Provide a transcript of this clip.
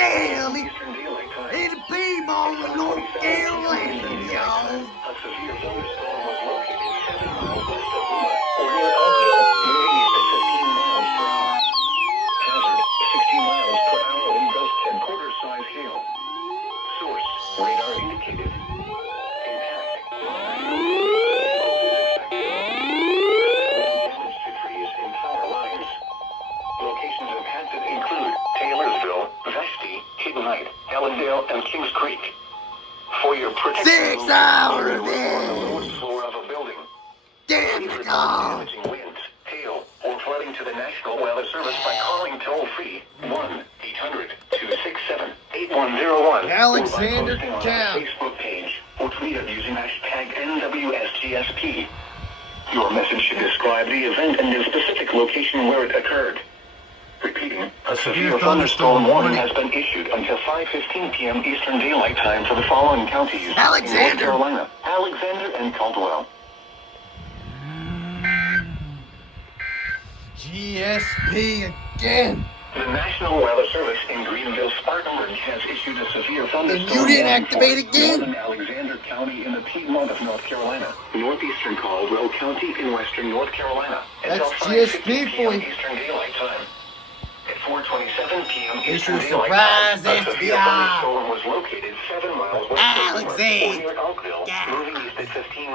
County Eastern Daylight Time. in Piedmont, North Carolina, y'all. A severe thunderstorm was located 7 miles west of Lima, or near Oakville, moving east at 15 miles per hour. Hazard, 60 miles per hour in gusts and quarter-size hail. Source, radar indicated. Impact. Damage to trees and power lines. Locations impacted include Taylorsville, Vashti, Hidden Height, Allendale, and Kings Creek. For your protection, 6 hour on the event. lowest floor of a building. Damn Please it report all. damaging winds, hail, or flooding to the National Weather Service by calling toll-free 1-800-267-8101 Alexander or by posting on our County. Facebook page or tweet it using hashtag NWSGSP. Your message should describe the event and the specific location where it occurred. Repeating, a severe thunderstorm warning has been issued until 5:15 p.m. Eastern Daylight Time for the following counties: Alexander. North Carolina, Alexander, and Caldwell. GSP again. The National Weather Service in Greenville, Spartanburg has issued a severe thunderstorm. And you didn't warning activate for again? Northern Alexander County in the Piedmont of North Carolina, northeastern Caldwell County in western North Carolina, until That's 5:50 GSP for p.m. you. Eastern Daylight Time. At 4:27 p.m. It's Eastern your Daylight surprise Time, a severe SVR. thunderstorm was located 7 miles west of Lima, or Alexander. near Oakville, Yeah. moving east at 15